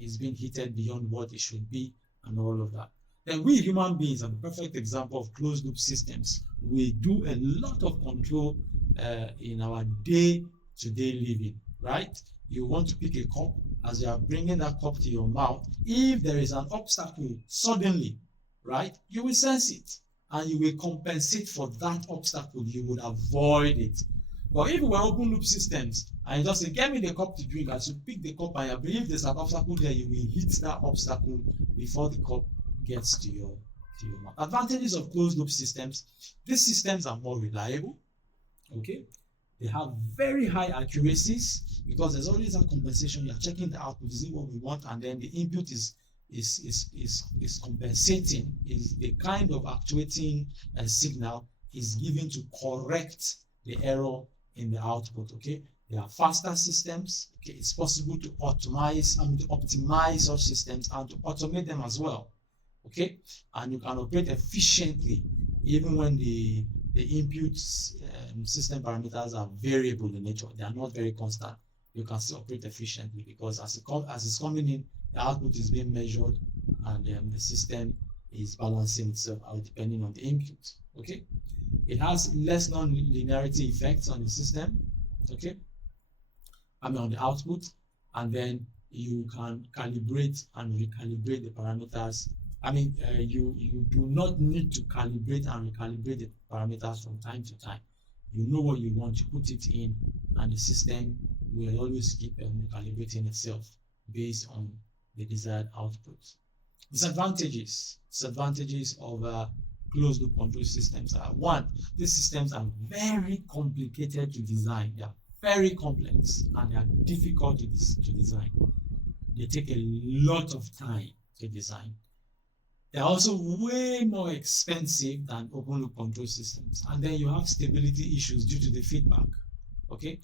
is being heated beyond what it should be, and all of that. Then we human beings are the perfect example of closed loop systems. We do a lot of control in our day-to-day living, right? You want to pick a cup. As you are bringing that cup to your mouth, if there is an obstacle suddenly, right, you will sense it. and you will compensate for that obstacle. You would avoid it. But if we were open loop systems and you just say, get me the cup to drink, as you pick the cup and you believe there's an obstacle there, you will hit that obstacle before the cup gets to your mouth. Advantages of closed loop systems: these systems are more reliable. Okay, they have very high accuracies because there's always a compensation. You're checking the output, is it what we want, and then the input is compensating, is the kind of actuating signal is given to correct the error in the output. Okay, they are faster systems. Okay, it's possible to optimize such systems and to automate them as well. Okay, and you can operate efficiently even when the input system parameters are variable in nature. They are not very constant. You can still operate efficiently because as it's coming in, the output is being measured, and the system is balancing itself out depending on the input. Okay, it has less non-linearity effects on the system. Okay, on the output, and then you can calibrate and recalibrate the parameters. You do not need to calibrate and recalibrate the parameters from time to time. You know what you want, you put it in, and the system will always keep recalibrating itself based on the desired output. Disadvantages of closed loop control systems are: one, these systems are very complicated to design. They are very complex and they are difficult to design. They take a lot of time to design. They're also way more expensive than open loop control systems. And then you have stability issues due to the feedback. Okay,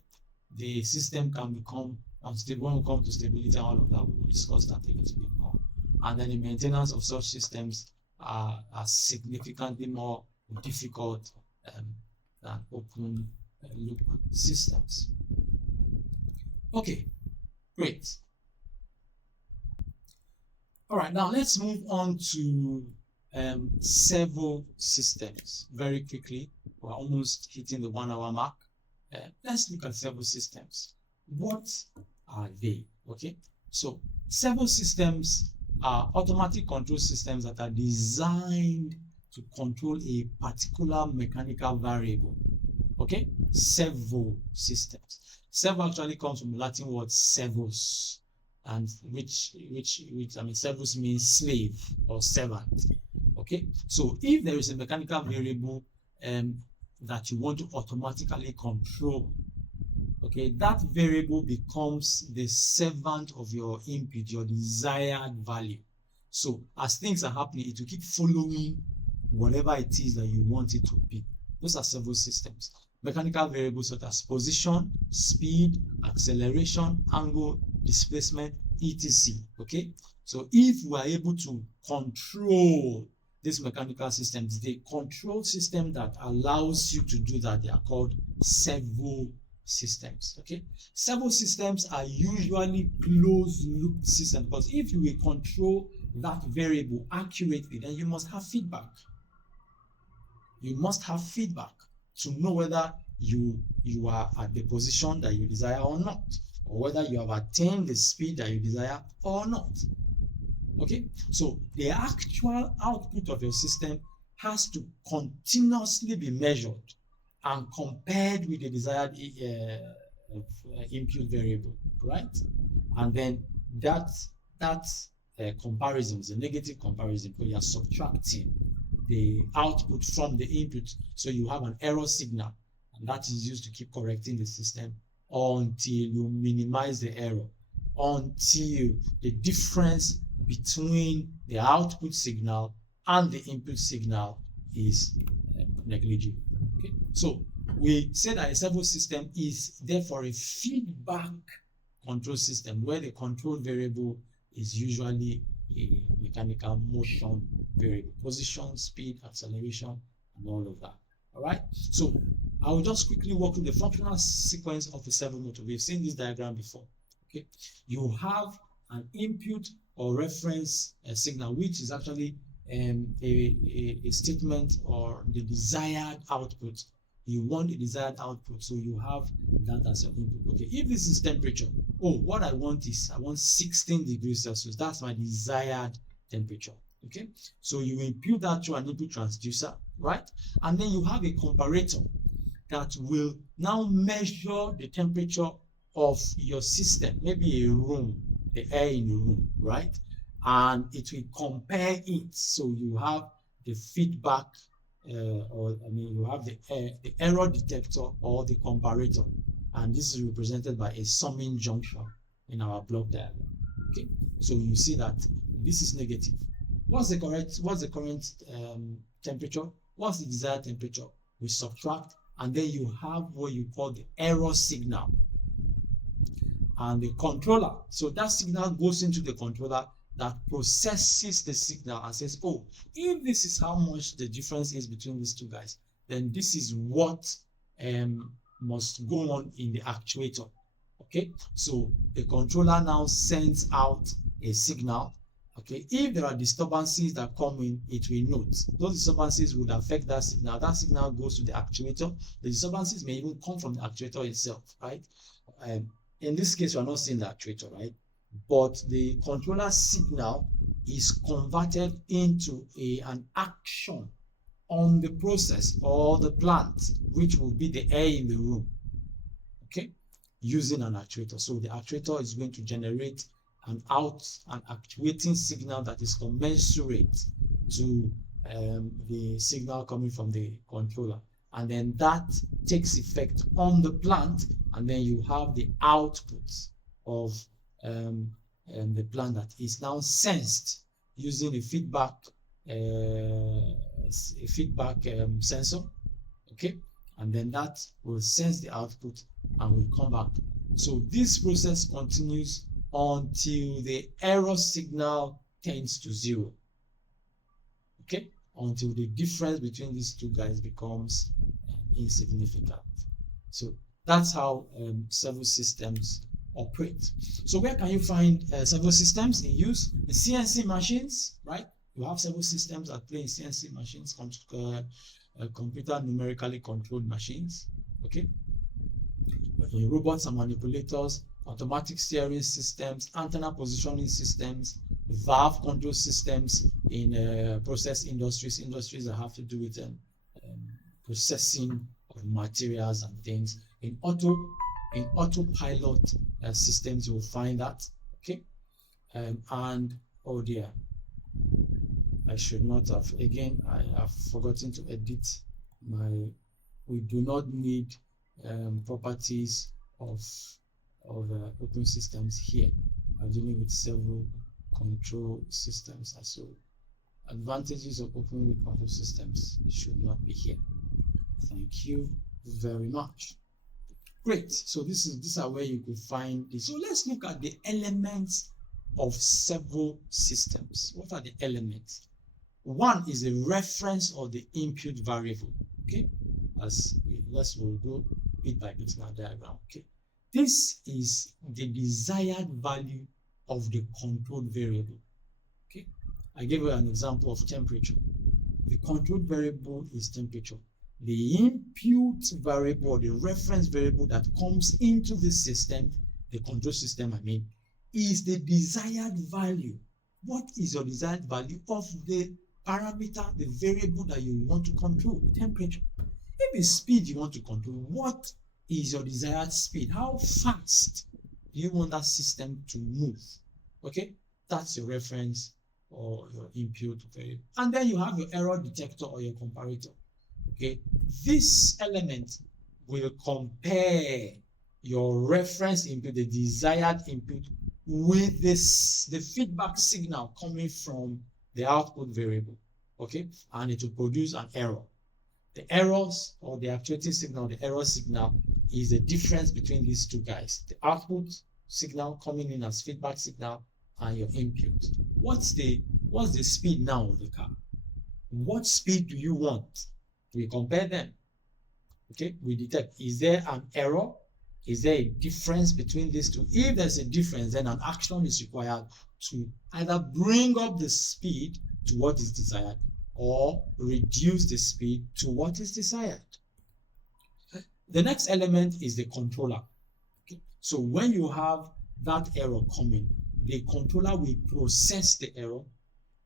the system can become unstable when we come to stability, and all of that. We'll discuss that a little bit more. And then the maintenance of such systems are significantly more difficult than open loop systems. Okay, great. All right, now let's move on to servo systems very quickly. We're almost hitting the 1 hour mark. Let's look at servo systems. What are they? Okay, so servo systems are automatic control systems that are designed to control a particular mechanical variable. Okay, servo systems. Servo actually comes from the Latin word servus, and which servus means slave or servant. Okay, so if there is a mechanical variable that you want to automatically control, okay, that variable becomes the servant of your input, your desired value. So as things are happening, it will keep following whatever it is that you want it to be. Those are servo systems. Mechanical variables such as position, speed, acceleration, angle, displacement, etc. Okay, so if we are able to control these mechanical systems, the control system that allows you to do that, they are called servo systems. Okay, servo systems are usually closed loop systems because if you will control that variable accurately, then you must have feedback. You must have feedback to know whether you are at the position that you desire or not, or whether you have attained the speed that you desire or not. Okay, so the actual output of your system has to continuously be measured and compared with the desired input variable, right? And then that comparison is a negative comparison because you are subtracting the output from the input, so you have an error signal, and that is used to keep correcting the system until you minimize the error, until the difference between the output signal and the input signal is negligible. Okay, so we say that a servo system is therefore a feedback control system where the control variable is usually a mechanical motion variable, position, speed, acceleration, and all of that. All right, so I will just quickly walk through the functional sequence of a servo motor. We've seen this diagram before. Okay, you have an input or reference signal, which is actually a statement or the desired output. You want the desired output, so you have that as your input. Okay, if this is temperature, what I want 16 degrees Celsius. That's my desired temperature. Okay, so you impute that through an input transducer, right? And then you have a comparator that will now measure the temperature of your system, maybe a room, the air in a room, right? And it will compare it. So you have the feedback, you have the error detector or the comparator, and this is represented by a summing junction in our block diagram. Okay, so you see that this is negative. What's the current temperature? What's the desired temperature? We subtract, and then you have what you call the error signal and the controller. So that signal goes into the controller that processes the signal and says, oh, if this is how much the difference is between these two guys, then this is what must go on in the actuator. Okay, so the controller now sends out a signal. Okay, if there are disturbances that come in, it will note. Those disturbances would affect that signal. That signal goes to the actuator. The disturbances may even come from the actuator itself, right? In this case, we're not seeing the actuator, right? But the controller signal is converted into an action on the process or the plant, which will be the air in the room, okay, using an actuator. So the actuator is going to generate an actuating signal that is commensurate to the signal coming from the controller. And then that takes effect on the plant, and then you have the output of the plant that is now sensed using a feedback sensor, okay, and then that will sense the output and will come back. So this process continues until the error signal tends to 0, okay, until the difference between these two guys becomes insignificant. So that's how servo systems operate. So where can you find servo systems in use? The CNC machines, right? You have servo systems that play in CNC machines, computer numerically controlled machines, okay? In robots and manipulators, automatic steering systems, antenna positioning systems, valve control systems in process industries that have to do with processing of materials and things. In autopilot systems, you will find that, okay? And oh dear, I should not have, again, I have forgotten to edit we do not need properties of open systems here. I'm dealing with several control systems, and so advantages of open control systems should not be here. Thank you very much. Great. So these are where you could find this. So let's look at the elements of several systems. What are the elements? One is a reference of the input variable. Okay, we'll go bit by bit in our diagram. Okay, this is the desired value of the control variable. Okay, I gave you an example of temperature. The control variable is temperature. The input variable or the reference variable that comes into the system, the control system, is the desired value. What is your desired value of the parameter, the variable that you want to control? Temperature. If it's speed you want to control, what is your desired speed? How fast do you want that system to move? Okay, that's your reference or your input variable. And then you have your error detector or your comparator. Okay, this element will compare your reference input, the desired input, with the feedback signal coming from the output variable. Okay, and it will produce an error. The errors or the actuating signal, the error signal, is the difference between these two guys. The output signal coming in as feedback signal and your input. What's the speed now of the car? What speed do you want? We compare them. Okay, we detect, is there an error? Is there a difference between these two? If there's a difference, then an action is required to either bring up the speed to what is desired or reduce the speed to what is desired. The next element is the controller. Okay, so when you have that error coming, the controller will process the error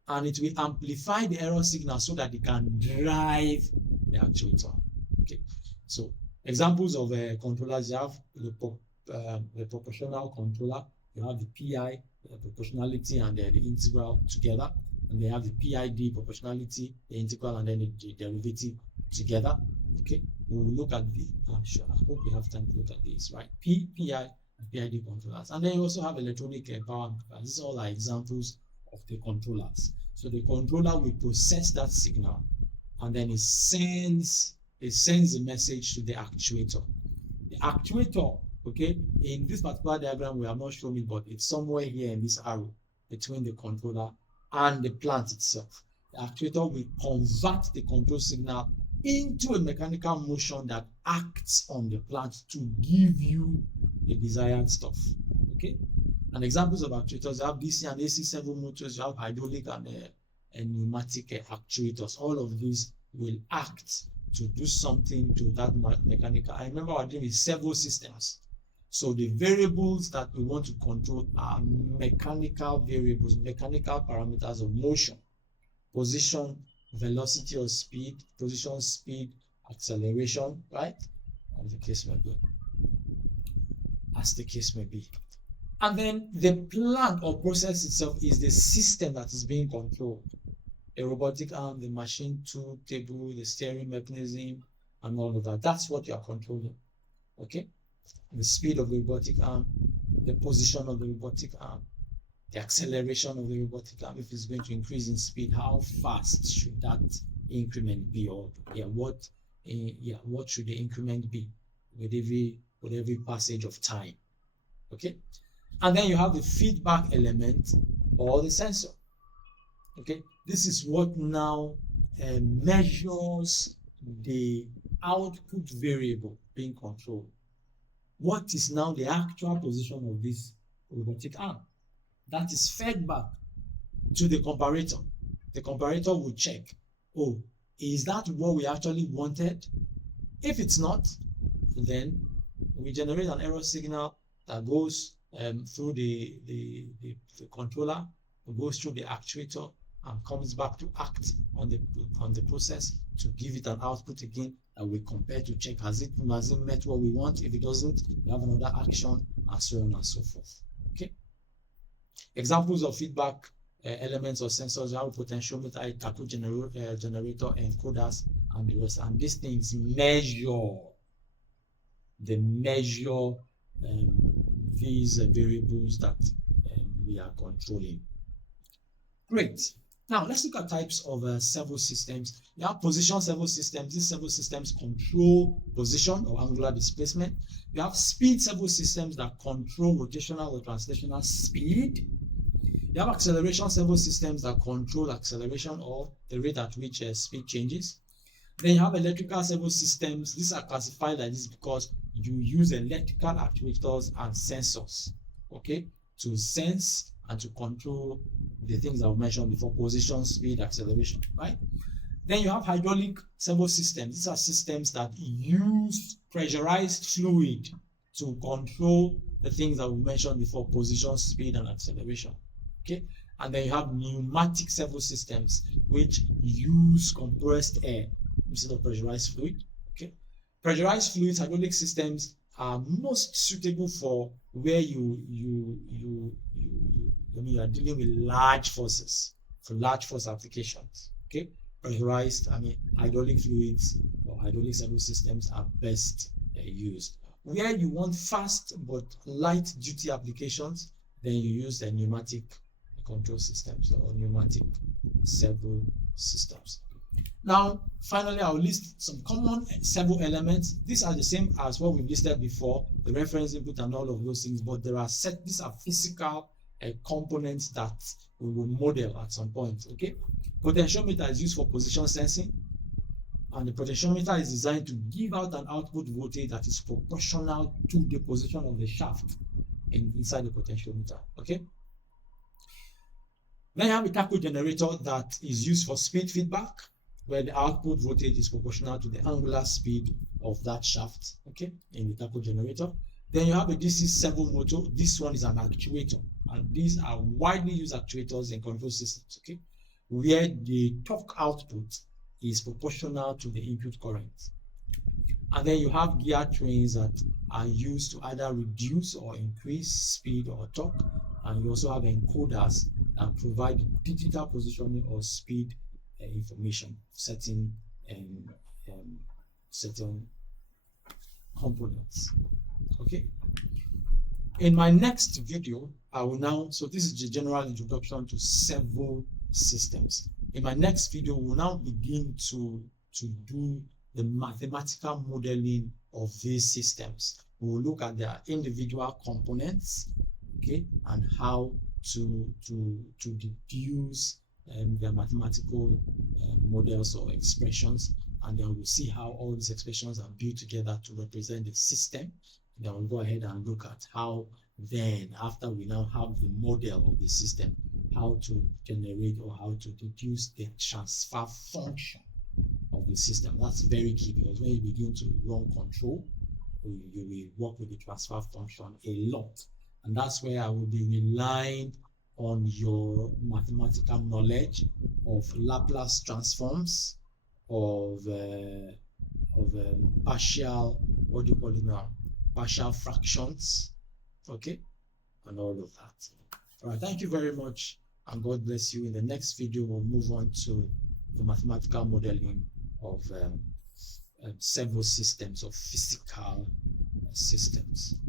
and it will amplify the error signal so that it can drive the actuator. Okay, so examples of controllers, you have the proportional controller, you have the PI, the proportionality, and the integral together, and they have the PID, proportionality, the integral, and then the derivative together. Okay, we will look at the, I'm sure, I hope we have time to look at this, right? PI, and PID controllers, and then you also have electronic power amplifiers. These all are examples of the controllers. So the controller will process that signal, and then it sends the message to the actuator. The actuator, okay, in this particular diagram we have not shown it, but it's somewhere here in this arrow between the controller and the plant itself. The actuator will convert the control signal into a mechanical motion that acts on the plant to give you the desired stuff. Okay, and examples of actuators, you have DC and AC servo motors, you have hydraulic and pneumatic actuators. All of these will act to do something to that mechanical. I remember we're dealing with servo systems. So the variables that we want to control are mechanical variables, mechanical parameters of motion, position, velocity or speed, position, speed, acceleration, right? As the case may be. As the case may be. And then the plant or process itself is the system that is being controlled. A robotic arm, the machine tool table, the steering mechanism, and all of that. That's what you are controlling. Okay? The speed of the robotic arm, the position of the robotic arm, the acceleration of the robotic arm. If it's going to increase in speed, how fast should that increment be? Or what should the increment be with every passage of time? Okay? And then you have the feedback element or the sensor. Okay, this is what now measures the output variable being controlled. What is now the actual position of this robotic arm? That is fed back to the comparator. The comparator will check, oh, is that what we actually wanted? If it's not, then we generate an error signal that goes through the controller, goes through the actuator, and comes back to act on the process to give it an output again that we compare to check has it met what we want. If it doesn't, we have another action, and so on and so forth. Okay. Examples of feedback elements or sensors, you have potentiometer, taco generator, encoders, and the rest. And these things measure these variables that we are controlling. Great. Now let's look at types of servo systems. You have position servo systems. These servo systems control position or angular displacement. You have speed servo systems that control rotational or translational speed. You have acceleration servo systems that control acceleration or the rate at which speed changes. Then you have electrical servo systems. These are classified like this because you use electrical actuators and sensors, okay, to sense and to control the things that we mentioned before: position, speed, acceleration, right? Then you have hydraulic servo systems. These are systems that use pressurized fluid to control the things that we mentioned before: position, speed, and acceleration. Okay. And then you have pneumatic servo systems, which use compressed air instead of pressurized fluid. Okay. Pressurized fluids, hydraulic systems are most suitable for where you are dealing with large forces, for large force applications. Okay, pressurized, hydraulic fluids or hydraulic servo systems are best used. Where you want fast but light duty applications, then you use the pneumatic control systems or pneumatic servo systems. Now, finally, I'll list some common servo elements. These are the same as what we've listed before, the reference input and all of those things, but these are physical components that we will model at some point. Okay, potentiometer is used for position sensing, and the potentiometer is designed to give out an output voltage that is proportional to the position of the shaft inside the potentiometer. Okay. Then you have a taco generator that is used for speed feedback, where the output voltage is proportional to the angular speed of that shaft, okay, in the taco generator. Then you have a DC servo motor. This one is an actuator, and these are widely used actuators in control systems, okay. where the torque output is proportional to the input current. And then you have gear trains that are used to either reduce or increase speed or torque. And you also have encoders that provide digital positioning or speed information, certain components. Okay. In my next video, I will now, so this is the general introduction to servo systems. In my next video, we'll now begin to do the mathematical modeling of these systems. We will look at their individual components, okay, and how to deduce their mathematical models or expressions, and then we'll see how all these expressions are built together to represent the system. Then we'll go ahead and look at how then, after we now have the model of the system, how to generate or how to deduce the transfer function of the system. That's very key, because when you begin to run control, you will work with the transfer function a lot. And that's where I will be relying on your mathematical knowledge of Laplace transforms, of partial, what do you call it now? Partial fractions, okay, and all of that. All right, thank you very much, and God bless you. In the next video, we'll move on to the mathematical modeling of several systems, of physical systems.